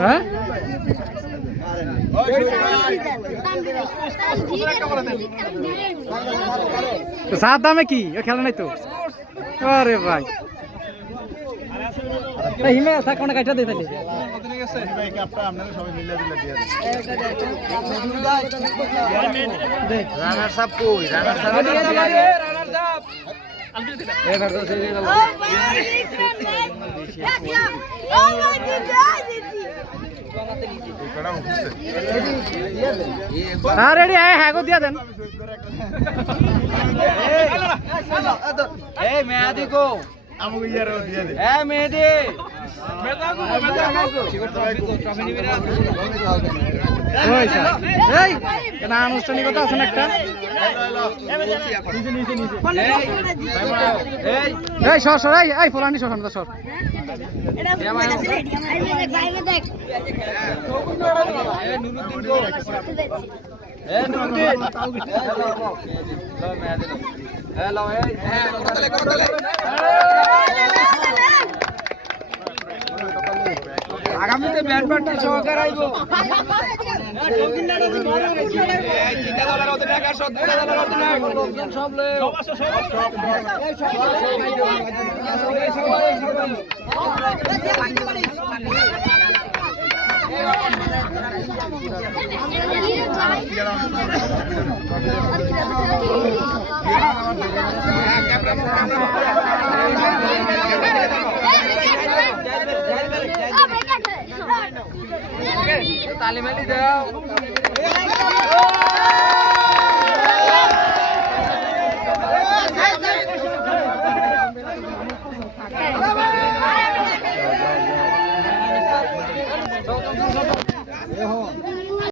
হ্যাঁ সাত দামে কি খেলা নাই তো? আরে ভাই হিমে থাক কোন কাটা দিয়ে তাহলে রানার সাপ কই রানার সাপ এবার তো সেই গেল রেডি হ্যাঁ গো দিয়া দেন এই মেয়াদি কো আমাকে ইয়ার দিয়া দে এ মেয়াদি মেদাগো ট্রফি নিবি না ওই স্যার এই না আনুষ্ঠানিকতা আছে না একটা এই সর সর এই ফুলানি সর আমরা সর এটা আছে রেডি আমার বাইরে দেখ এ নুরুদ্দিন গো এ নুরুদ্দিন লো মেয়াদি এ লো এই করতলে আগামীতে ব্যাট পার্টি সহকার আইব চিন্তা দলের অধিনায়ক আর সদগুণা দলের অধিনায়ক লোকজন সব লয়ে ताली माली जाओ